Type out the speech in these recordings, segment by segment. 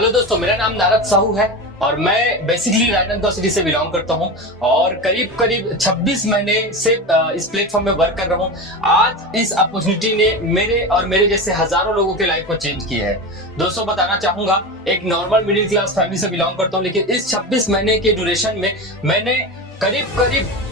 Hello दोस्तों, मेरा नाम नारद साहू है और मैं बेसिकली राजनांदगांव सिटी से बिलोंग करता हूं और करीब करीब 26 महीने से इस प्लेटफॉर्म में वर्क कर रहा हूं। आज इस अपॉर्चुनिटी ने मेरे और मेरे जैसे हजारों लोगों के लाइफ को चेंज किया है। दोस्तों बताना चाहूंगा, एक नॉर्मल मिडिल क्लास फैमिली से बिलोंग करता हूं, लेकिन इस 26 महीने के ड्यूरेशन में मैंने करीब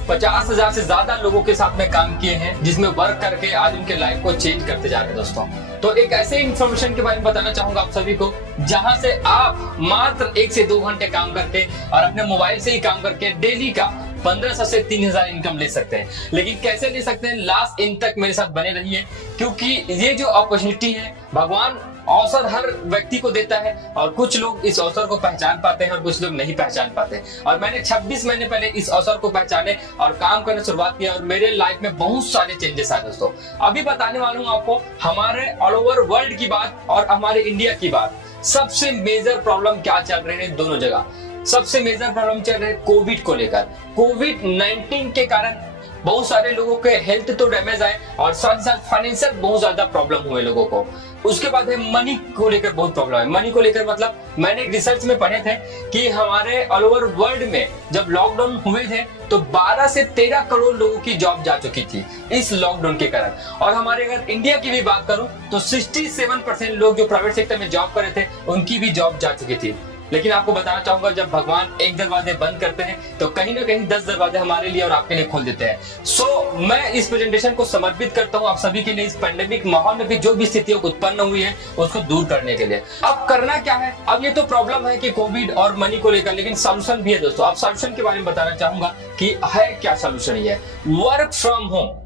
50,000 से ज्यादा लोगों के साथ में काम किए हैं, जिसमें वर्क करके आज उनके लाइफ को चेंज करते जा रहे हैं। दोस्तों तो एक ऐसे इंफॉर्मेशन के बारे में बताना चाहूंगा आप सभी को, जहां से आप मात्र 1 से 2 घंटे काम करके और अपने मोबाइल से ही काम करके डेली का 1500 से 3000 इनकम ले सकते हैं। लेकिन कैसे ले सकते हैं, लास्ट इन तक मेरे साथ बने रहिए, क्योंकि ये जो अपॉर्चुनिटी है भगवान अवसर हर व्यक्ति को देता है और कुछ लोग इस अवसर को पहचान पाते हैं और कुछ लोग नहीं पहचान पाते। और मैंने 26 महीने पहले इस अवसर को पहचाने और काम करना शुरुआत किया और मेरे लाइफ में बहुत सारे चेंजेस आए। दोस्तों अभी बताने वाला हूं आपको हमारे ऑल ओवर वर्ल्ड की बात और हमारे इंडिया की बात। सबसे मेजर प्रॉब्लम क्या चल रहे हैं दोनों जगह, सबसे मेजर प्रॉब्लम चल रहे हैं कोविड को लेकर। कोविड-19 के कारण बहुत सारे लोगों के हेल्थ तो डैमेज आए और साथ ही साथ फाइनेंशियल बहुत ज्यादा प्रॉब्लम हुए लोगों को। उसके बाद है मनी को लेकर बहुत प्रॉब्लम है। मनी को लेकर मतलब मैंने एक रिसर्च में पढ़े थे कि हमारे ऑल ओवर वर्ल्ड में जब लॉकडाउन हुए थे तो 12 से 13 करोड़ लोगों की जॉब जा चुकी थी इस लॉकडाउन के कारण। और हमारे अगर इंडिया की भी बात करूं तो 67% लोग जो प्राइवेट सेक्टर में जॉब कर रहे थे उनकी भी जॉब जा चुकी थी। लेकिन आपको बताना चाहूंगा, जब भगवान एक दरवाजे बंद करते हैं तो कहीं ना कहीं 10 दरवाजे हमारे लिए और आपके लिए खोल देते हैं। सो मैं इस प्रेजेंटेशन को समर्पित करता हूं आप सभी के लिए, इस पैंडेमिक माहौल में भी जो भी स्थितियों उत्पन्न हुई है उसको दूर करने के लिए। अब करना क्या है, अब ये तो प्रॉब्लम है कि कोविड और मनी को लेकर, लेकिन सोल्यूशन भी है। दोस्तों अब सोल्यूशन के बारे में बताना चाहूंगा कि है क्या सोल्यूशन। ये वर्क फ्रॉम होम,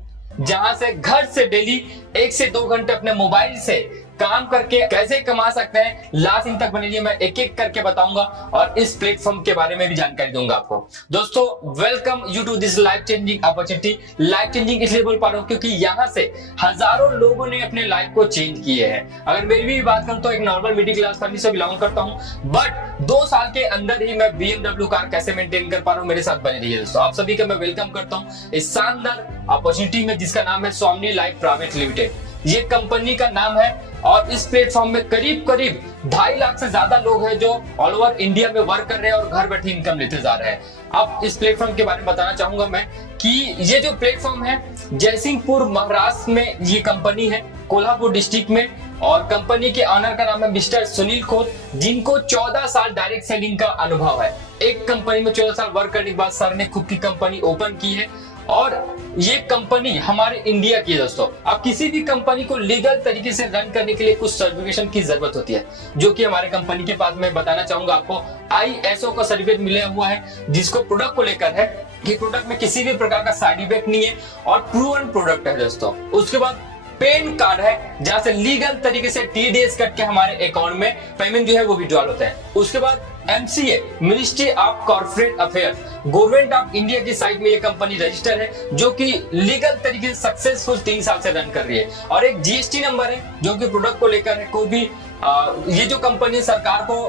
जहां से घर से डेली 1 से 2 घंटे अपने मोबाइल से काम करके कैसे कमा सकते हैं, लास्ट इन तक बने रहिए, मैं एक एक करके बताऊंगा और इस प्लेटफॉर्म के बारे में भी जानकारी दूंगा आपको। दोस्तों welcome you to this life changing opportunity. Life changing इसलिए बोल पा रहा हूं क्योंकि यहां से हजारों लोगों ने अपने लाइफ को चेंज किए हैं। अगर मेरी भी बात करूं तो एक नॉर्मल मिडिल क्लास फैमिली से बिलोंग करता हूं, बट 2 साल के अंदर ही मैं BMW कार कैसे मेंटेन कर पा रहा हूं, मेरे साथ बने रहिए। दोस्तों आप सभी का मैं वेलकम करता हूं इस शानदार अपॉर्चुनिटी में, जिसका नाम है सोमनी लाइफ प्राइवेट लिमिटेड। ये कंपनी का नाम है और इस प्लेटफॉर्म में करीब 2.5 लाख से ज्यादा लोग हैं जो ऑल ओवर इंडिया में वर्क कर रहे हैं और घर बैठे इनकम लेते जा रहे हैं। अब इस प्लेटफॉर्म के बारे में बताना चाहूंगा मैं कि ये जो प्लेटफॉर्म है जयसिंहपुर महाराष्ट्र में ये कंपनी है, कोल्हापुर डिस्ट्रिक्ट में, और कंपनी के ऑनर का नाम है मिस्टर सुनील खोत, जिनको 14 साल डायरेक्ट सेलिंग का अनुभव है। एक कंपनी में 14 साल वर्क करने के बाद सर ने खुद की कंपनी ओपन की है और ये कंपनी हमारे इंडिया की है। दोस्तों अब किसी भी कंपनी को लीगल तरीके से रन करने के लिए कुछ सर्टिफिकेशन की जरूरत होती है, जो कि हमारे कंपनी के पास मैं बताना चाहूंगा आपको ISO का सर्टिफिकेट मिला हुआ है, जिसको प्रोडक्ट को लेकर है कि प्रोडक्ट में किसी भी प्रकार का साइड इफेक्ट नहीं है और प्रूवन प्रोडक्ट है। दोस्तों उसके बाद पेन कार्ड है, जहां से लीगल तरीके से TDS कट के हमारे अकाउंट में पेमेंट जो है वो विड्रॉल होता है। उसके बाद MCA ministry of corporate affairs, government of India की साइट में ये कंपनी रजिस्टर है, जो कि लीगल तरीके से सक्सेसफुल 3 साल से रन कर रही है। और एक GST नंबर है जो कि प्रोडक्ट को लेकर है। कोई भी ये जो कंपनी सरकार को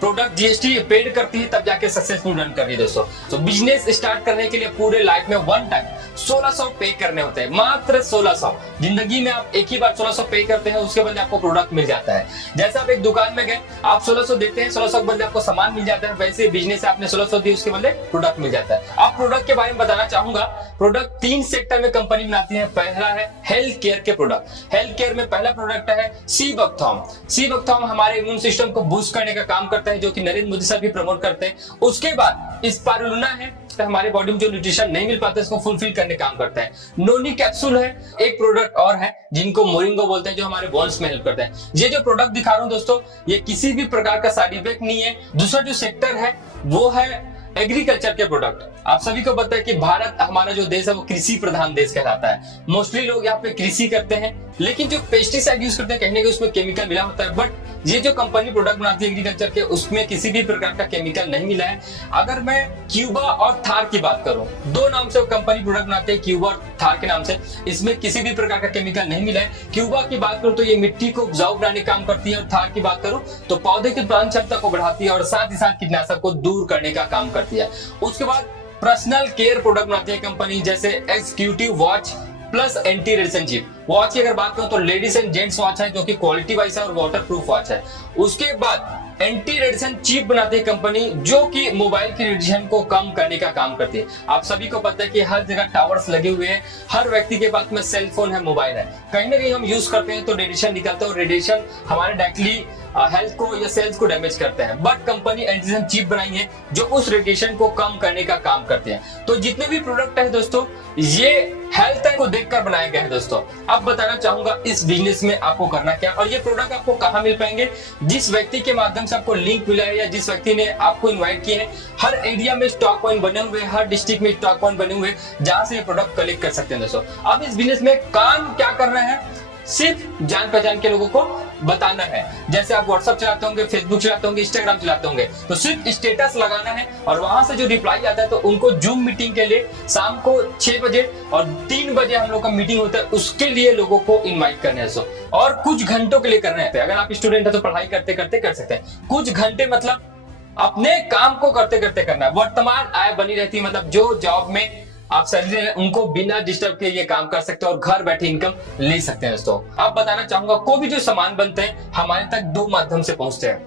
प्रोडक्ट GST पेड करती है तब जाके सक्सेसफुल रन कर रही है। दोस्तों तो बिजनेस स्टार्ट करने के लिए पूरे लाइफ में वन टाइम 1600 पे करने होते हैं, मात्र 1600। जिंदगी में आप एक ही बार 1600 पे करते हैं, उसके बदले आपको प्रोडक्ट मिल जाता है। जैसे आप एक दुकान में गए, आप 1600 देते हैं, 1600 के बदले आपको सामान मिल जाता है, वैसे बिजनेस से आपने 1600 दिए, उसके बदले प्रोडक्ट मिल जाता है। आप प्रोडक्ट के बारे में बताना चाहूंगा, प्रोडक्ट 3 सेक्टर में कंपनी बनाती है। पहला है हेल्थ केयर के प्रोडक्ट। हेल्थ केयर में पहला प्रोडक्ट है सीबकथॉर्म। सीबकथॉर्म हमारे इम्यून सिस्टम को बूस्ट करने का काम करता है, जो कि नरेंद्र मोदी साहब भी प्रमोट करते हैं। उसके बाद स्पारुलिना है, तो हमारे बॉडी में जो न्यूट्रिशन नहीं मिल पाता है उसको फुलफिल करने का काम करता है। नोनी कैप्सूल है, एक प्रोडक्ट और है जिनको मोरिंगो बोलते हैं, जो हमारे बोन्स में हेल्प करता है। ये जो प्रोडक्ट दिखा रहा हूं दोस्तों, ये किसी भी प्रकार का साइड इफेक्ट नहीं है। दूसरा जो सेक्टर है वो है एग्रीकल्चर के प्रोडक्ट। आप सभी को पता है कि भारत हमारा जो देश है वो कृषि प्रधान देश कहलाता है। मोस्टली लोग यहाँ पे कृषि करते हैं, लेकिन जो पेस्टिसाइड यूज करते हैं कहीं ना कहीं उसमें केमिकल मिला होता है। बट ये जो कंपनी प्रोडक्ट बनाती है एग्रीकल्चर के, उसमें किसी भी प्रकार का केमिकल नहीं मिला है। अगर मैं क्यूबा और थार की बात करूं, 2 नाम से कंपनी प्रोडक्ट बनाते हैं, क्यूबा और थार के नाम से, इसमें किसी भी प्रकार का केमिकल नहीं मिला है। क्यूबा की बात करूं तो ये मिट्टी को उपजाऊ बनाने का काम करती है, और थार की बात करूं तो पौधे की उत्पादन क्षमता को बढ़ाती है और साथ ही साथ कीटनाशक को दूर करने का काम करती है। उसके बाद पर्सनल केयर प्रोडक्ट बनाती है कंपनी, जैसे executive watch plus anti radiation chip. Watch की अगर बात करूं तो लेडीज एंड जेंट्स वॉच है, जो कि क्वालिटी वाइज है और वाटर प्रूफ वॉच है। उसके बाद एंटी रेडिएशन चिप बनाती है कंपनी, जो कि मोबाइल की रेडिएशन को कम करने का काम करती है। आप सभी को पता है कि हर जगह टावर्स लगे हुए हैं, हर व्यक्ति के पास में सेल फोन है, मोबाइल है, कहीं ना कहीं हम यूज करते हैं तो रेडिएशन निकलता है और रेडिएशन हमारे डायरेक्टली हेल्थ को या सेल्स को डैमेज करते हैं। But company anti radiation chip बनाई है जो उस रेडिएशन को कम करने का काम करते हैं। तो जितने भी प्रोडक्ट है दोस्तों, ये हेल्थ को देखकर बनाया गया है दोस्तों। अब बताना चाहूंगा इस बिजनेस में आपको करना क्या, और ये प्रोडक्ट आपको कहां मिल पाएंगे। जिस व्यक्ति के माध्यम से आपको लिंक मिला है या जिस व्यक्ति ने आपको इनवाइट किए हैं, हर एरिया में स्टॉक पॉइंट बने हुए, हर डिस्ट्रिक्ट में स्टॉक पॉइंट बने हुए, जहां से ये प्रोडक्ट कलेक्ट कर सकते हैं दोस्तों। अब इस बिजनेस में काम क्या करना है, सिर्फ जान पहचान के लोगों को बताना है। जैसे आप व्हाट्सएप चलाते होंगे, फेसबुक चलाते होंगे, इंस्टाग्राम चलाते होंगे, तो सिर्फ स्टेटस लगाना है और वहां से जो रिप्लाई आता है तो उनको जूम मीटिंग के लिए शाम को 6 बजे और 3 बजे हम लोग का मीटिंग होता है, उसके लिए लोगों को इनवाइट करना है दोस्तों। और कुछ घंटों के लिए करना है। अगर आप स्टूडेंट है तो पढ़ाई करते करते कर सकते हैं। कुछ घंटे मतलब अपने काम को करते करते करना है। वर्तमान आय बनी रहती है, मतलब जो जॉब में आप सैलरी है उनको बिना डिस्टर्ब के ये काम कर सकते हैं और घर बैठे इनकम ले सकते हैं दोस्तों। अब बताना चाहूंगा, कोई भी जो सामान बनते हैं हमारे तक 2 माध्यम से पहुंचते हैं।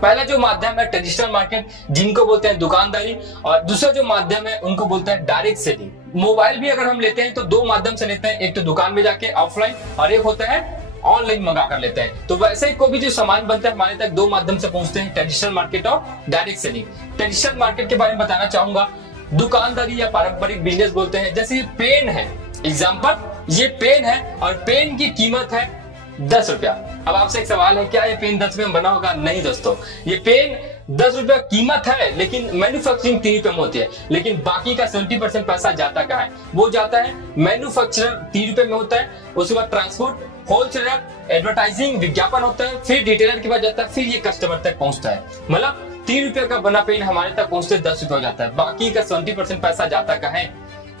पहला जो माध्यम है ट्रेडिशनल मार्केट, जिनको बोलते हैं दुकानदारी, और दूसरा जो माध्यम है उनको बोलते हैं डायरेक्ट सेलिंग। मोबाइल भी अगर हम लेते हैं तो 2 माध्यम से लेते हैं, एक तो दुकान में जाके ऑफलाइन और एक होता है ऑनलाइन मंगा कर लेते हैं। तो वैसे ही कोई भी जो सामान बनता है हमारे तक 2 माध्यम से पहुंचते हैं, ट्रेडिशनल मार्केट और डायरेक्ट सेलिंग। ट्रेडिशनल मार्केट के बारे में बताना चाहूंगा, दुकानदारी या पारंपरिक बिजनेस बोलते हैं। जैसे ये पेन है, एग्जांपल ये पेन है और पेन की कीमत है 10 रुपया। अब आपसे एक सवाल है, क्या ये पेन 10 रुपए में बना होगा? नहीं दोस्तों, ये पेन 10 रुपया कीमत है, लेकिन मैन्युफैक्चरिंग 3 रुपए में होती है। लेकिन बाकी का 70% पैसा जाता कहाँ है? वो जाता है मैन्युफैक्चरर 3 रुपए में होता है, उसके बाद ट्रांसपोर्ट, होलसेलर, एडवर्टाइजिंग, विज्ञापन होता है, फिर रिटेलर के पास जाता है, फिर ये कस्टमर तक पहुंचता है। मतलब 3 रुपए का बना पेन हमारे तक पहुंचते 10 रुपए हो जाता है। बाकी का 70% पैसा जाता कहाँ है?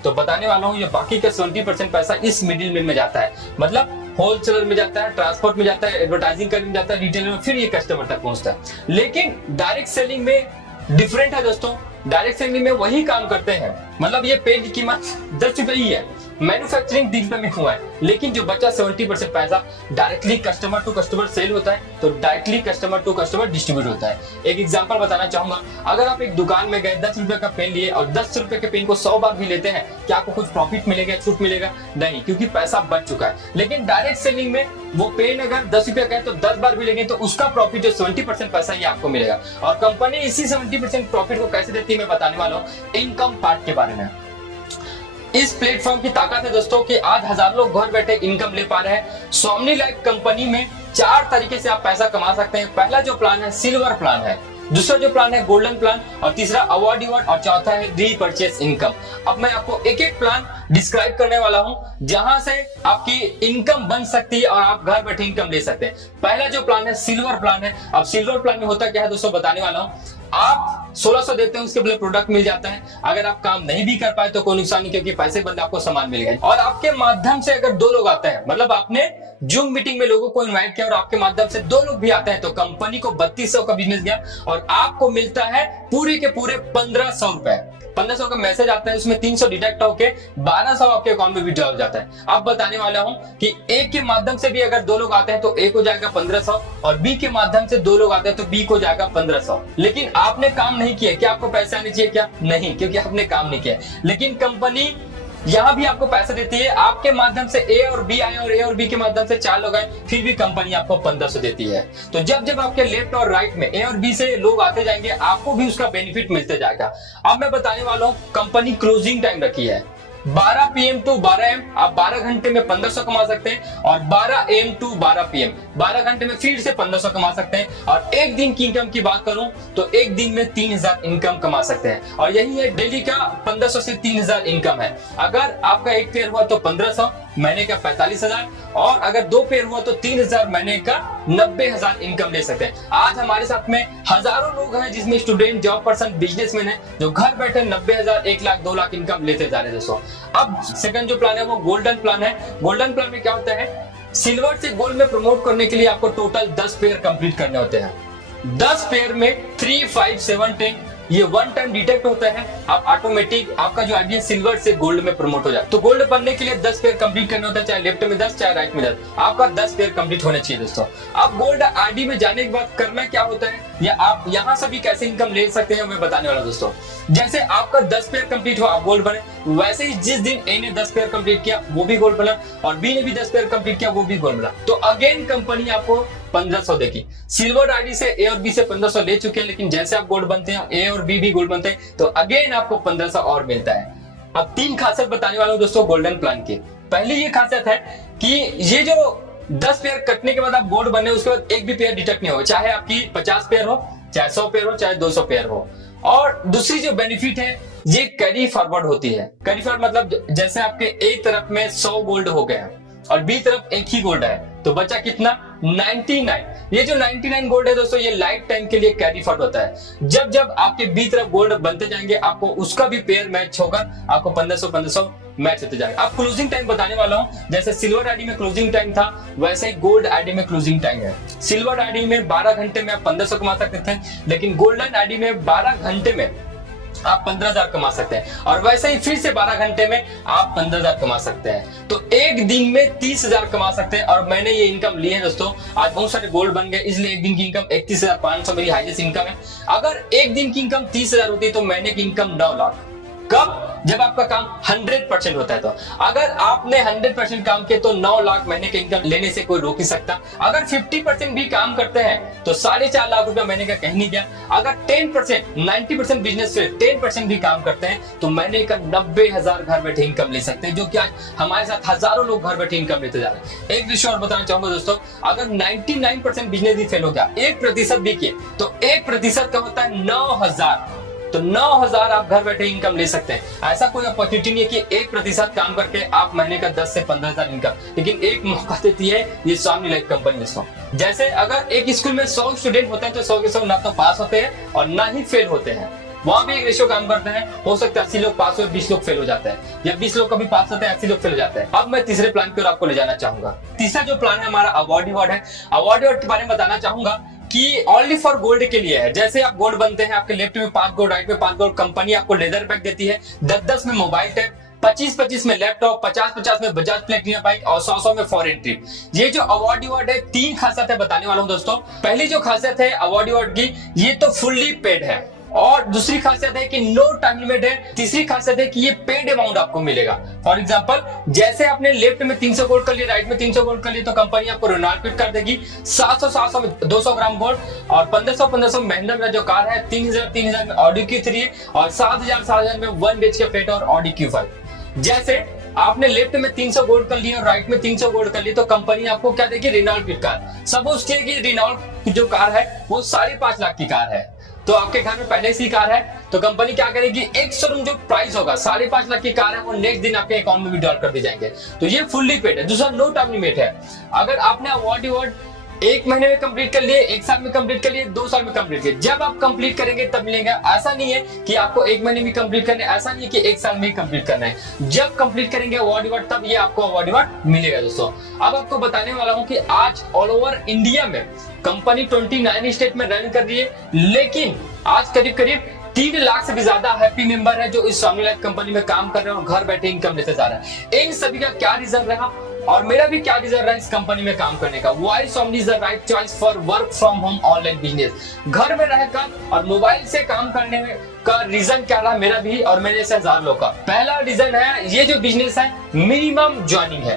तो बताने वाला हूँ, ये बाकी का 70% पैसा इस मिडिल मैन में जाता है। मतलब होलसेलर में जाता है, ट्रांसपोर्ट में जाता है, एडवर्टाइजिंग करने में जाता है, रिटेलर में, फिर ये कस्टमर तक पहुंचता है। लेकिन डायरेक्ट सेलिंग में डिफरेंट है दोस्तों। डायरेक्ट सेलिंग में वही काम करते हैं, मतलब ये पेन की कीमत 10 रुपए ही है, मैन्युफैक्चरिंग 3 रुपए में हुआ है, लेकिन जो बचा 70% पैसा directly customer to customer sale होता है, तो directly customer to customer distribute होता है। एक एग्जांपल बताना चाहूंगा, अगर आप एक दुकान में गए, 10 रुपए का पेन लिए और 10 रुपए के पेन को 100 बार भी लेते हैं, क्या आपको कुछ प्रॉफिट मिलेगा, छूट मिलेगा? नहीं, क्योंकि पैसा बच चुका है। लेकिन डायरेक्ट सेलिंग में वो पेन अगर 10 रुपए का है तो 10 बार भी लेंगे तो उसका प्रॉफिट जो 70% पैसा ये आपको मिलेगा। और कंपनी इसी 70% प्रॉफिट को कैसे देती है मैं बताने वाला हूँ, इनकम पार्ट के बारे में। इस प्लेटफॉर्म की ताकत है दोस्तों कि आज हजारों लोग घर बैठे इनकम ले पा रहे हैं। सोमनी लाइफ कंपनी में 4 तरीके से आप पैसा कमा सकते हैं। पहला जो प्लान है सिल्वर प्लान है, दूसरा जो प्लान है गोल्डन प्लान, और तीसरा अवार्ड रिवॉर्ड, और चौथा है रीपरचेस इनकम। अब मैं आपको एक एक प्लान डिस्क्राइब करने वाला हूं जहां से आपकी इनकम बन सकती है और आप घर बैठे इनकम ले सकते हैं। पहला जो प्लान है सिल्वर प्लान है। अब सिल्वर प्लान में होता क्या है दोस्तों बताने वाला हूं। आप 1600 देते हैं, उसके बदले प्रोडक्ट मिल जाता है। अगर आप काम नहीं भी कर पाए तो कोई नुकसान नहीं, क्योंकि पैसे बदले आपको सामान मिल गया। और आपके माध्यम से अगर 2 लोग आते हैं, मतलब आपने जूम मीटिंग में लोगों को इनवाइट किया और आपके माध्यम से 2 लोग भी आते हैं, तो कंपनी को 3200 का बिजनेस गया और आपको मिलता है पूरे के पूरे 1500 रुपए। 1500 का मैसेज आता है, उसमें 300 डिडक्ट होके 1200 आपके अकाउंट में विड्रॉ हो जाता है। अब बताने वाला हूं कि ए के माध्यम से भी अगर 2 लोग आते हैं तो ए को जाएगा 1500, और बी के माध्यम से 2 लोग आते हैं तो बी को जाएगा 1500। लेकिन आपने काम नहीं किया, क्या आपको पैसे आने चाहिए? क्या नहीं, क्योंकि आपने काम नहीं किया। लेकिन कंपनी यहां भी आपको पैसे देती है। आपके माध्यम से ए और बी आए और ए और बी के माध्यम से 4 लोग आए, फिर भी कंपनी आपको 1500 देती है। तो जब जब आपके लेफ्ट और राइट में ए और बी से लोग आते जाएंगे, आपको भी उसका बेनिफिट मिलते जाएगा। अब मैं बताने वाला हूं, कंपनी क्लोजिंग टाइम रखी है 12 PM टू 12 AM। आप 12 घंटे में 1500 कमा सकते हैं, और 12 AM टू 12 PM 12 घंटे में फिर से 1500 कमा सकते हैं। और एक दिन की इनकम की बात करूं तो एक दिन में 3000 इनकम कमा सकते हैं। और यही है डेली का 1500 से 3000 इनकम है। अगर आपका एक पेयर हुआ तो 1500, महीने का 45,000, और अगर 2 पेयर हुआ तो 3000, महीने का 90,000 इनकम ले सकते हैं। आज हमारे साथ में हजारों लोग हैं, जिसमें स्टूडेंट, जॉब पर्सन, बिजनेसमैन है, जो घर बैठे 90,000, 1 लाख, 2 लाख इनकम लेते जा रहे हैं दोस्तों। अब सेकंड जो प्लान है वो गोल्डन प्लान है। गोल्डन प्लान में क्या होता है, सिल्वर से गोल्ड में प्रमोट करने के लिए आपको टोटल 10 पेयर कंप्लीट करने होते हैं। 10 पेयर में 3, 5, 7, 10 ये वन टाइम डिटेक्ट होता है, आप ऑटोमेटिक आपका जो आईडी है सिल्वर से गोल्ड में प्रमोट हो जाए। तो गोल्ड बनने के लिए 10 पेयर कंप्लीट करना होता है, चाहे लेफ्ट में 10 चाहे राइट में 10, आपका 10 पेयर कंप्लीट होना चाहिए दोस्तों। अब गोल्ड आईडी में जाने के बाद करना क्या होता है या आप यहाँ से भी कैसे इनकम ले सकते हैं मैं बताने वाला दोस्तों। जैसे आपका 10 पेयर कंप्लीट हुआ आप गोल्ड बने, वैसे ही जिस दिन ए ने 10 पेयर कंप्लीट किया वो भी गोल्ड बना और बी ने भी 10 पेयर कंप्लीट किया वो भी गोल्ड बना। तो अगेन कंपनी आपको 1500 देगी। सिल्वर आईडी से ए और बी से 1500 ले चुके हैं, लेकिन जैसे आप गोल्ड बनते हैं ए और बी भी गोल्ड बनते हैं तो अगेन आपको 1500 और मिलता है। अब 3 खासियत बताने वाला हूं दोस्तों गोल्डन प्लान की। पहली ये खासियत है कि ये जो 10 पेयर कटने के बाद आप गोल्ड बने उसके बाद एक भी पेयर डिटेक्ट नहीं होगा, चाहे आपकी 50 पेयर हो, चाहे 100 पेयर हो, चाहे 200 पेयर हो। और दूसरी जो बेनिफिट है ये कैरी फॉरवर्ड होती है। कैरी फॉरवर्ड मतलब जैसे आपके ए तरफ में 100 गोल्ड हो गया और बी तरफ एक ही गोल्ड है तो बचा कितना 99। ये जो 99 गोल्ड है दोस्तों ये लाइफ टाइम के लिए कैरी फॉरवर्ड होता है। जब जब आपके बी तरफ गोल्ड बनते जाएंगे आपको उसका भी पेयर मैच होकर आपको 1500 मैच होते जाएगा। अब क्लोजिंग टाइम बताने वाला हूं, जैसे सिल्वर आईडी में क्लोजिंग टाइम था वैसे ही गोल्ड आईडी में क्लोजिंग टाइम है। सिल्वर आईडी में 12 घंटे में आप 1500 कमा सकते थे, लेकिन गोल्डन आईडी में 12 घंटे में आप 15,000 कमा सकते हैं और वैसे ही फिर से 12 घंटे में आप 15,000 कमा सकते हैं। तो एक दिन में 30,000 कमा सकते हैं और मैंने ये इनकम ली है दोस्तों। आज बहुत सारे गोल्ड बन गए इसलिए एक दिन की इनकम 31,500 मेरी हाईएस्ट इनकम है। अगर एक दिन की इनकम 30,000 होती है तो महीने की इनकम 9 लाख। कब? जब आपका काम 100% होता है। तो अगर आपने 100% काम किया तो 9 लाख महीने के इनकम लेने से कोई रोक नहीं सकता। अगर 50% भी काम करते हैं तो 4.5 लाख रुपया महीने का कहीं नहीं गया। अगर 10% 90% बिजनेस से 10% भी काम करते हैं तो महीने का 90,000 घर बैठे इनकम ले सकते हैं, जो कि आज हमारे साथ हजारों लोग घर बैठे इनकम लेते जा रहे हैं। एक विषय और बताना चाहूंगा दोस्तों, अगर 99% बिजनेस भी फेल हो गया, 1% भी किए तो 1% का होता है 9,000। तो 9,000 आप घर बैठे इनकम ले सकते हैं। ऐसा कोई अपॉर्चुनिटी नहीं है कि 1% काम करके आप महीने का 10 से 15,000 इनकम, लेकिन एक मौका देती है ये स्वामी लाइफ कंपनी दोस्तों। जैसे अगर एक स्कूल में 100 स्टूडेंट होते हैं तो 100 के 100 ना तो पास होते हैं और ना ही फेल होते हैं। वहां भी एक रेशियो काम करते हैं, हो सकता है 80 लोग पास हो 20 लोग फेल हो जाते हैं, या 20 लोग कभी पास होते हैं 80 लोग फेल हो जाते हैं। अब मैं तीसरे प्लान की ओर आपको ले जाना चाहूंगा। तीसरा जो प्लान है हमारा अवार्ड है। अवार्ड के बारे में बताना चाहूंगा कि ओनली फॉर गोल्ड के लिए है। जैसे आप गोल्ड बनते हैं आपके लेफ्ट में 5 गोल्ड, राइट में 5 गोल्ड, कंपनी आपको लेदर बैग देती है, 10-10 में मोबाइल टैब, 25-25 में लैपटॉप, 50-50 में बजाज प्लेटिना बाइक और 100 में फॉरेन ट्रिप। ये जो अवार्ड है 3 खासियत है बताने वाला हूं दोस्तों। पहली जो खासियत है अवार्ड की ये तो फुल्ली पेड है और दूसरी खासियत है कि नो टाइम लिमिट है। तीसरी खासियत है कि ये पेड अमाउंट आपको मिलेगा। फॉर एग्जांपल जैसे आपने लेफ्ट में 300 गोल्ड कर लिया, राइट में 300 गोल्ड कर लिया तो कंपनी आपको रिनॉल्ट फिट कर देगी। 700 में 200 ग्राम गोल्ड और 1500 महिंद्रा में जो कार है, 3,000 में ऑडी Q3 है और 7,000 में 1 BHK फ्लैट और ऑडी Q5। जैसे आपने लेफ्ट में 300 गोल्ड कर लिया और राइट में 300 गोल्ड कर लिया तो कंपनी आपको क्या देगी, रिनॉल्ट फिट कार। सपोज किया कि रिनॉल्ट की जो कार है वो 5.5 लाख की कार है तो आपके घर में पहले से कार है तो कंपनी क्या करेगी, एक शोरूम जो प्राइस होगा 5.5 लाख की कार है वो नेक्स्ट दिन आपके अकाउंट में विड्रॉल कर दी जाएंगे। तो ये फुल्ली पेड है। दूसरा नो टाइम लिमिट है। अगर आपने अवार्ड 1 महीने में कंप्लीट कर लिए, 1 साल में कंप्लीट कर लिए, 2 साल में कंप्लीट किए, जब आप कंप्लीट करेंगे तब मिलेंगे। ऐसा नहीं है कि आपको 1 महीने में कंप्लीट करना है, ऐसा नहीं है कि 1 साल में ही कंप्लीट करना है। जब कंप्लीट करेंगे अवार्ड तब ये आपको अवार्ड मिलेगा दोस्तों। अब आपको बताने वाला हूं कि आज ऑल ओवर इंडिया में कंपनी 29 स्टेट में रन कर रही है, लेकिन आज करीब 3 लाख से भी ज्यादा हैप्पी मेंबर है जो इस स्वामी लाइफ कंपनी में काम कर रहे हैं और घर बैठे इनकम लेते जा रहे हैं। इन सभी का क्या रीजन रहा और मेरा भी क्या रीजन रहा इस कंपनी में काम करने का? Why Swami is the right choice for work from home online business. घर में रहकर और मोबाइल से काम करने में का रीजन क्या रहा मेरा भी और मेरे से हजार लोग का? पहला रीजन है ये जो बिजनेस है मिनिमम ज्वाइनिंग है।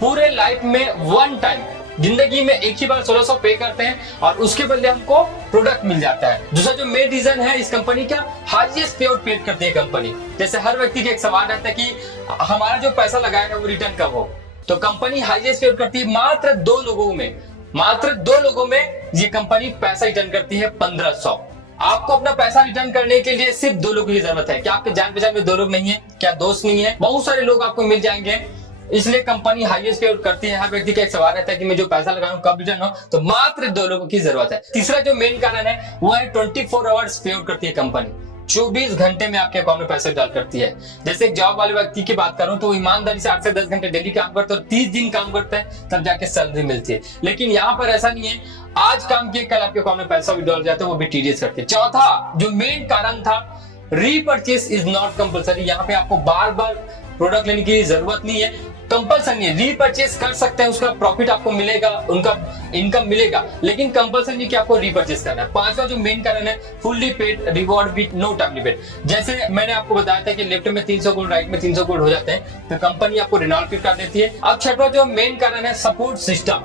पूरे लाइफ में 1 टाइम जिंदगी में एक ही बार 1600 पे करते हैं और उसके बदले हमको प्रोडक्ट मिल जाता है। दूसरा जो मेन रीजन है इस कंपनी का, हाईएस्ट पे आउट पेड करती है कंपनी। जैसे हर व्यक्ति का एक सवाल रहता है कि हमारा जो पैसा लगाया है वो रिटर्न कब हो, तो कंपनी हाईएस्ट पे आउट करती है। मात्र 2 लोगों में ये कंपनी पैसा रिटर्न करती है 1500। आपको अपना पैसा रिटर्न करने के लिए सिर्फ 2 लोगों की जरूरत है। क्या आपके जान पहचान में 2 लोग नहीं है? क्या दोस्त नहीं है? बहुत सारे लोग आपको मिल जाएंगे, इसलिए कंपनी हाईएस्ट पे आउट करती है। हर व्यक्ति का एक सवाल रहता है कि मैं जो पैसा लगाऊं कब रिटर्न हो, तो मात्र 2 लोगों की जरूरत है। तीसरा जो मेन कारण है वो है 24 आवर्स पे आउट करती है कंपनी। 24 घंटे में आपके अकाउंट में पैसे डाल करती है। जैसे एक जॉब वाले व्यक्ति की बात करूं तो वो ईमानदारी से 8 से 10 घंटे डेली काम करते हैं और 30 दिन काम करते हैं तब जाके सैलरी मिलती है। लेकिन यहाँ पर ऐसा नहीं है। आज काम किए कल आपके अकाउंट में पैसा विड्रॉ हो जाता है, वो भी टीडीएस करके। चौथा जो मेन कारण था, रीपर्चेस इज नॉट कंपलसरी। यहाँ पे आपको बार बार प्रोडक्ट लेने की जरूरत नहीं है, कंपल्सरी नहीं है, रीपर्चेस कर सकते हैं, उसका प्रॉफिट आपको मिलेगा, उनका इनकम मिलेगा, लेकिन कंपल्सरी नहीं कि आपको रीपर्चेस करना है। पांचवा जो मेन कारण है, fully paid reward with no time limit. जैसे मैंने आपको बताया था कि लेफ्ट में 300 गोल्ड, राइट में 300 गोल्ड हो जाते हैं, तो कंपनी आपको रिनॉल्व कर देती है। अब छठवा जो मेन कारण है, सपोर्ट सिस्टम।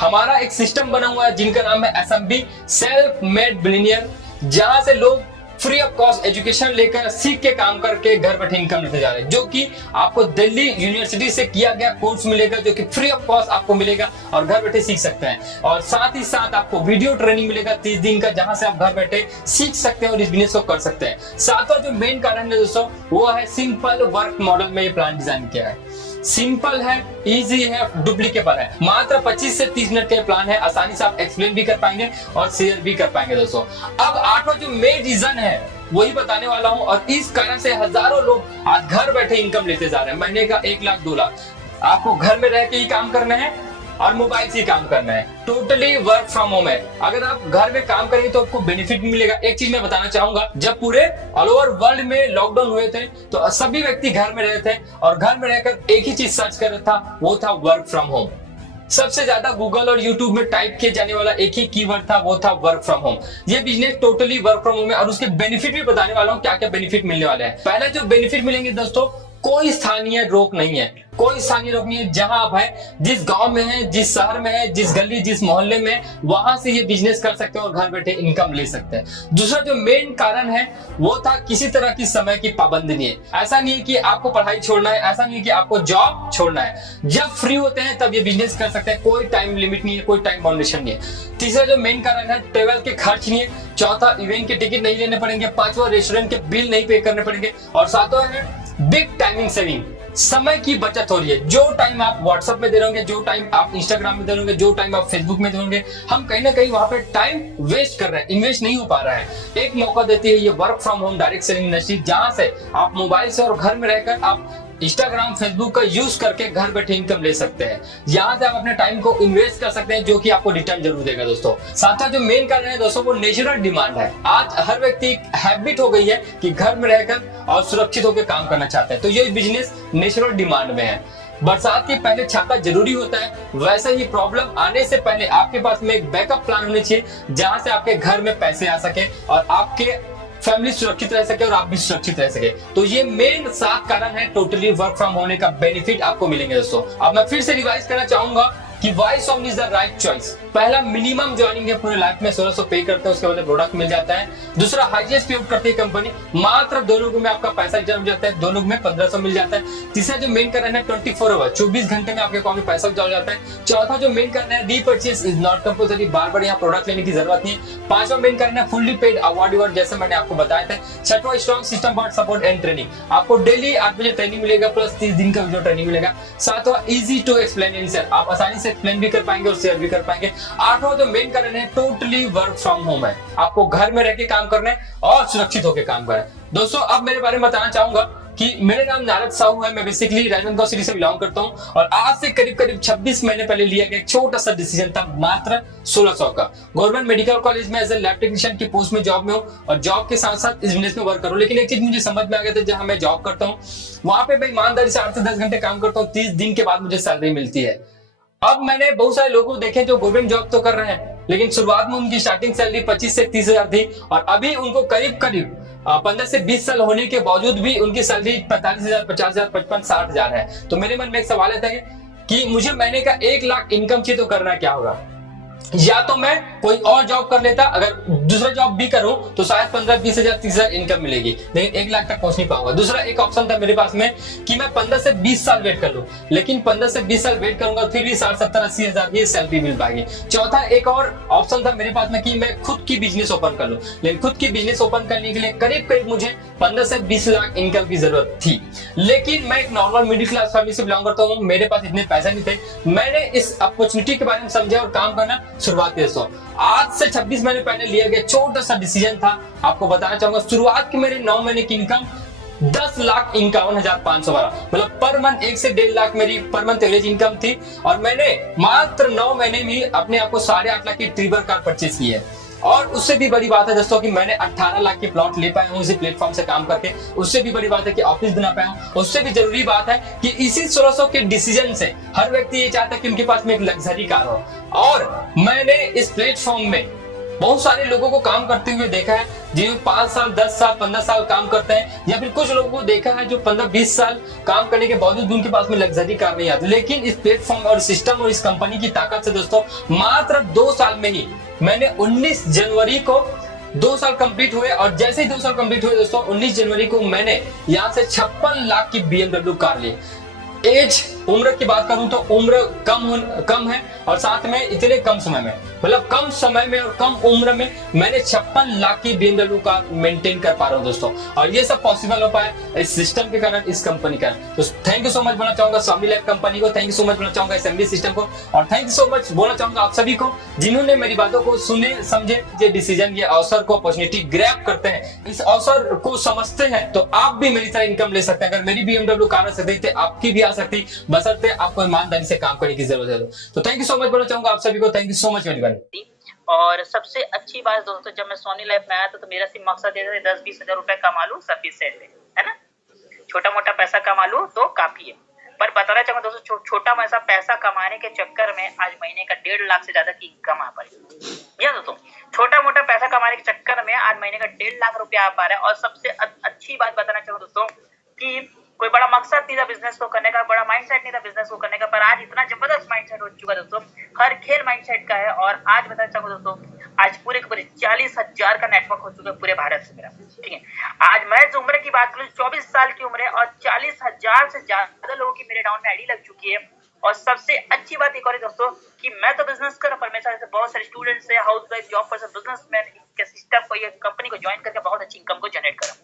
हमारा एक सिस्टम बना हुआ है जिनका नाम है एसएमबी, सेल्फ मेड बिलियनियर, जहां से लोग फ्री ऑफ कॉस्ट एजुकेशन लेकर सीख के काम करके घर बैठे इनकम लेते जा रहे हैं, जो कि आपको दिल्ली यूनिवर्सिटी से किया गया कोर्स मिलेगा, जो कि फ्री ऑफ कॉस्ट आपको मिलेगा और घर बैठे सीख सकते हैं। और साथ ही साथ आपको वीडियो ट्रेनिंग मिलेगा 30 दिन का, जहां से आप घर बैठे सीख सकते हैं और इस बिजनेस को कर सकते हैं। सातवां जो मेन कारण है दोस्तों, वो है सिंपल वर्क मॉडल में ये प्लान डिजाइन किया है। सिंपल है, इजी है, डुप्लीकेबल है, मात्र 25 से 30 मिनट का प्लान है, आसानी से आप एक्सप्लेन भी कर पाएंगे और शेयर भी कर पाएंगे दोस्तों। अब आठवां जो मेन रीजन है वही बताने वाला हूं, और इस कारण से हजारों लोग आज घर बैठे इनकम लेते जा रहे हैं, महीने का 1 लाख 2 लाख। आपको घर में रह के ही काम करना है और मोबाइल से ही काम करना है, टोटली वर्क फ्रॉम होम है। अगर आप घर में काम करेंगे तो आपको बेनिफिट मिलेगा। एक चीज मैं बताना चाहूंगा, जब पूरे ऑल ओवर वर्ल्ड में लॉकडाउन हुए थे तो सभी व्यक्ति घर में रहे थे और घर में रहकर एक ही चीज सर्च कर रहा था, वो था वर्क फ्रॉम होम। सबसे ज्यादा गूगल और यूट्यूब में टाइप किए जाने वाला एक ही कीवर्ड था, वो था वर्क फ्रॉम होम। ये business totally work from home है और उसके बेनिफिट भी बताने वाला हूँ, क्या क्या बेनिफिट मिलने वाले हैं। पहले जो बेनिफिट मिलेंगे दोस्तों, कोई स्थानीय रोक नहीं है, कोई स्थानीय रोक नहीं है। जहां आप है, जिस गांव में है, जिस शहर में है, जिस गली जिस मोहल्ले में, वहां से ये बिजनेस कर सकते हैं और घर बैठे इनकम ले सकते हैं। दूसरा जो मेन कारण है वो था, किसी तरह की समय की पाबंदी नहीं है। ऐसा नहीं है कि आपको पढ़ाई छोड़ना है, ऐसा नहीं है कि आपको जॉब छोड़ना है। जब फ्री होते हैं तब ये बिजनेस कर सकते हैं, कोई टाइम लिमिट नहीं है, कोई टाइम बाउंडेशन नहीं है। तीसरा जो मेन कारण है, ट्रेवल के खर्च नहीं है। चौथा, इवेंट के टिकट नहीं लेने पड़ेंगे। पांचवा, रेस्टोरेंट के बिल नहीं पे करने पड़ेंगे। और सातवां है बिग टाइमिंग सेविंग, समय की बचत हो रही है। जो टाइम आप व्हाट्सएप में दे रहे होंगे, जो टाइम आप इंस्टाग्राम में दे रहे होंगे, जो टाइम आप फेसबुक में दे होंगे, हम कहीं ना कहीं वहां पे टाइम वेस्ट कर रहे हैं, इन्वेस्ट नहीं हो पा रहा है। एक मौका देती है ये work from home direct selling industry, जहां से आप मोबाइल से और घर में रहकर आप इंस्टाग्राम फेसबुक का यूज करके घर बैठे इनकम ले सकते हैं। यहाँ से आप अपने टाइम को इन्वेस्ट कर सकते हैं, जो कि आपको रिटर्न जरूर देगा दोस्तों। साथ जो मेन कारण है दोस्तों, वो नेचुरल डिमांड है। आज हर व्यक्ति हैबिट हो गई है कि घर में रहकर और सुरक्षित होकर काम करना चाहते हैं, तो ये बिजनेस नेचुरल डिमांड में है। बरसात के पहले छाता जरूरी होता है, वैसे ही प्रॉब्लम आने से पहले आपके पास में एक बैकअप प्लान होनी चाहिए, जहां से आपके घर में पैसे आ सके और आपके फैमिली सुरक्षित रह सके और आप भी सुरक्षित रह सके। तो ये मेन 7 कारण है टोटली वर्क फ्रॉम होने का बेनिफिट आपको मिलेंगे दोस्तों। अब मैं फिर से रिवाइज करना चाहूंगा कि why song is the right choice. पहला, मिनिमम ज्वाइनिंग है, पूरे लाइफ में 1600 पे करते हैं, उसके बाद प्रोडक्ट मिल जाता है। दूसरा, हाईएस्ट पे आउट करती है कंपनी, मात्र 2 लोगों में आपका पैसा रिटर्न हो जाता है, 2 लोगों में 1500 मिल जाता है। तीसरा जो मेन कारण है, 24 आवर 24 घंटे में आपके अकाउंट में पैसा हो जाता है। चौथा जो मेन कारण है, रीपर्चेस इज नॉट कंपल्सरी, बार बार यहाँ प्रोडक्ट लेने की जरूरत नहीं है। पांचवा मेन कारण है, फुल्ली पेड अवार्ड, जैसे मैंने आपको बताया था। छठवा, strong system for support and training, आपको डेली 8 बजे ट्रेनिंग मिलेगा, प्लस 30 दिन का वीडियो ट्रेनिंग मिलेगा। सातवां, इजी टू एक्सप्लेन आंसर, आप आसानी से एक्सप्लेन भी कर पाएंगे और शेयर भी कर पाएंगे। आठवां जो मेन कारण है, टोटली वर्क फ्रॉम होम है, आपको घर में रह के काम करना है और सुरक्षित होकर काम करना है। दोस्तों, अब मेरे बारे में बताना चाहूंगा कि मेरा नाम नारद साहू है, मैं बेसिकली राजनांदगांव सिटी से बिलोंग करता हूं और आज से करीब 26 महीने पहले लिया गया एक छोटा सा डिसीजन था, मात्र 1600 का। गवर्नमेंट मेडिकल कॉलेज में एज ए लैब टेक्नीशियन की पोस्ट में जॉब में हूं और जॉब के साथ साथ इस बिजनेस में वर्क करूं। लेकिन एक चीज मुझे समझ में आ गया था, जहां मैं जॉब करता हूं वहां पे मैं ईमानदारी से 8 से 10 घंटे काम करता हूं, 30 दिन के बाद मुझे सैलरी मिलती है। अब मैंने बहुत सारे लोगों को देखे जो गवर्नमेंट जॉब तो कर रहे हैं, लेकिन शुरुआत में उनकी स्टार्टिंग सैलरी 25 से 30 हजार थी और अभी उनको करीब 15 से 20 साल होने के बावजूद भी उनकी सैलरी 45,000, 50,000, 55, 60,000 है। तो मेरे मन में एक सवाल आता है कि मुझे महीने का 1 लाख इनकम चाहिए, तो करना क्या होगा? या तो मैं कोई और जॉब कर लेता, अगर दूसरा जॉब भी करूं तो शायद 15, 20 हजार, 30 हजार इनकम मिलेगी, लेकिन 1 लाख तक पहुंच नहीं पाऊंगा। दूसरा एक ऑप्शन था मेरे पास में कि मैं 15 से 20 साल वेट कर लूं, लेकिन 15 से 20 साल वेट करूंगा फिर भी 60, 70, 80 हजार ये सैलरी मिल पाएगी। चौथा एक और ऑप्शन था मेरे पास में कि मैं खुद की बिजनेस ओपन कर लूं, लेकिन खुद की बिजनेस ओपन करने के लिए करीब मुझे 15 से 20 लाख इनकम की जरूरत थी। लेकिन मैं एक नॉर्मल मिडिल क्लास फैमिली से बिलोंग करता हूं, मेरे पास इतने पैसे नहीं थे। मैंने इस अपॉर्चुनिटी के बारे में समझा और काम करना शुरुआत की। दोस्तों, आज से 26 महीने पहले लिया गया छोटा सा डिसीजन था, आपको बताना चाहूंगा। शुरुआत की मेरी 9 महीने की इनकम 10,51,512, मतलब पर मंथ 1 से 1.5 लाख मेरी पर मंथ एवरेज इनकम थी। और मैंने मात्र 9 महीने में अपने आप को 8.5 लाख की ट्रिबर कार परचेज की है। और उससे भी बड़ी बात है दोस्तों कि मैंने 18 लाख की प्लॉट ले पाया हूं इसी प्लेटफॉर्म से काम करके। उससे भी बड़ी बात है कि ऑफिस बना पाया हूं। उससे भी जरूरी बात है कि इसी 1600 के डिसीजन से हर व्यक्ति ये चाहता है कि उनके पास में एक लग्जरी कार हो। और मैंने इस प्लेटफॉर्म में बहुत सारे लोगों को काम करते हुए देखा है, जिन्हें 5 साल 10 साल 15 साल काम करते हैं, या फिर कुछ लोगों को देखा है जो 15-20 साल काम करने के बावजूद भी उनके पास में लग्जरी कार नहीं आती। लेकिन इस प्लेटफॉर्म और सिस्टम और इस कंपनी की ताकत से दोस्तों मात्र 2 साल में ही मैंने 19 जनवरी को 2 साल कंप्लीट हुए, और जैसे ही 2 साल कंप्लीट हुए दोस्तों 19 जनवरी को मैंने यहां से 56 लाख की BMW कार ली। एज उम्र की बात करूं तो उम्र कम है, और साथ में इतने कम समय में, मतलब कम समय में और कम उम्र में मैंने 56 लाख की BMW का मेंटेन कर पा रहा हूं दोस्तों। और ये सब पॉसिबल हो पाया इस सिस्टम के कारण, इस कंपनी का। तो थैंक यू सो मच बोलना चाहूंगा स्वामी लाइफ कंपनी को, थैंक यू सो मच बोलना चाहूंगा एसएमबी सिस्टम को, और थैंक यू सो मच बोलना चाहूंगा आप सभी को जिन्होंने मेरी बातों को सुने समझे, ये डिसीजन, ये अवसर को, अपॉर्चुनिटी ग्रैब करते हैं, इस अवसर को समझते हैं। तो आप भी मेरी तरह इनकम ले सकते हैं। अगर मेरी BMW कार आ सकती थी, आपकी भी आ सकती, बशर्ते आपको ईमानदारी से काम करने की जरूरत है। तो थैंक यू सो मच बोलना चाहूंगा आप सभी को, thank you so much everyone. और सबसे अच्छी बात दोस्तों, जब मैं सोनी लाइफ में आया था तो मेरा सिर्फ मकसद ये था 10-20 हजार रुपए कमा लूं, सफिशिएंट है ना, छोटा मोटा पैसा कमा लूं तो काफी है। पर बताना चाहूंगा दोस्तों, छोटा मोटा पैसा कमाने के चक्कर में आज महीने का 1.5 लाख से ज्यादा की इनकम आ पाई। या दोस्तों छोटा मोटा पैसा कमाने के चक्कर में आज महीने का 1.5 लाख रुपया आ पा रहा है। और सबसे अच्छी बात बताना चाहूँ दोस्तों कि कोई बड़ा मकसद नहीं था बिजनेस को करने का, बड़ा माइंडसेट नहीं था बिजनेस को करने का, पर आज इतना जबरदस्त माइंडसेट हो चुका है दोस्तों, हर खेल माइंडसेट का है। और आज बताना चाहूँ दोस्तों, आज पूरे के पूरे 40,000 का नेटवर्क हो चुका है पूरे भारत से मेरा, ठीक है। आज मैं जो उम्र की बात करूँ, 24 साल की उम्र है और 40,000 से ज्यादा लोगों की मेरे डाउन में आईडी लग चुकी है। और सबसे अच्छी बात एक और है दोस्तों कि मैं तो बिजनेस कर, पर मेरे साथ बहुत सारे स्टूडेंट्स है, house wife, job person, businessman के सिस्टम को, ये कंपनी को ज्वाइन करके बहुत अच्छी इनकम को जनरेट करा,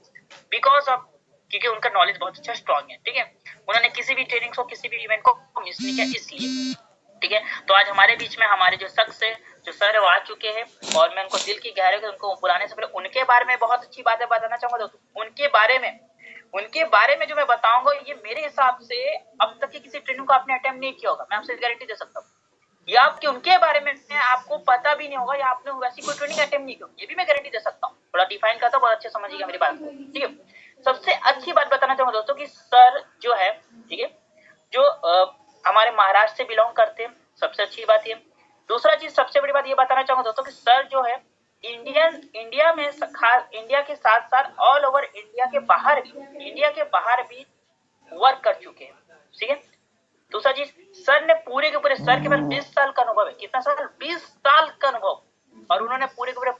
बिकॉज ऑफ, क्योंकि उनका नॉलेज बहुत अच्छा स्ट्रॉन्ग है, ठीक है। उन्होंने किसी भी ट्रेनिंग को, किसी भी इवेंट को मिस नहीं किया, इसलिए, ठीक है। तो आज हमारे बीच में हमारे जो शख्स है, जो सर वो आ चुके हैं, और मैं उनको दिल की गहराई से उनको बुलाने से पहले उनके बारे में बहुत अच्छी बातें बताना चाहूंगा दोस्तों। उनके बारे में जो मैं बताऊंगा, ये मेरे हिसाब से अब तक की किसी ट्रेनिंग को आपने अटेम्प्ट नहीं किया होगा, मैं आपसे गारंटी दे सकता हूँ। या आपके उनके बारे में आपको पता भी नहीं होगा, या आपने वैसी कोई ट्रेनिंग अटेम्प्ट नहीं की, ये भी मैं गारंटी दे सकता हूँ। थोड़ा डिफाइन करता हूँ, बहुत अच्छे समझिएगा मेरी बात को, ठीक है। सबसे अच्छी बात बताना चाहूंगा दोस्तों कि सर जो है, ठीक है, जो हमारे महाराष्ट्र से बिलोंग करते हैं, सबसे अच्छी बात ये। दूसरा चीज, सबसे बड़ी बात ये बताना चाहूंगा दोस्तों कि सर जो है इंडिया में, इंडिया के साथ साथ ऑल ओवर इंडिया के बाहर भी वर्क कर चुके हैं, ठीक है। दूसरा चीज, सर ने पूरे के पूरे, सर के पास 20 साल का अनुभव है। कितना साल? 20 साल का अनुभव। और उन्होंने पूरे के पूरे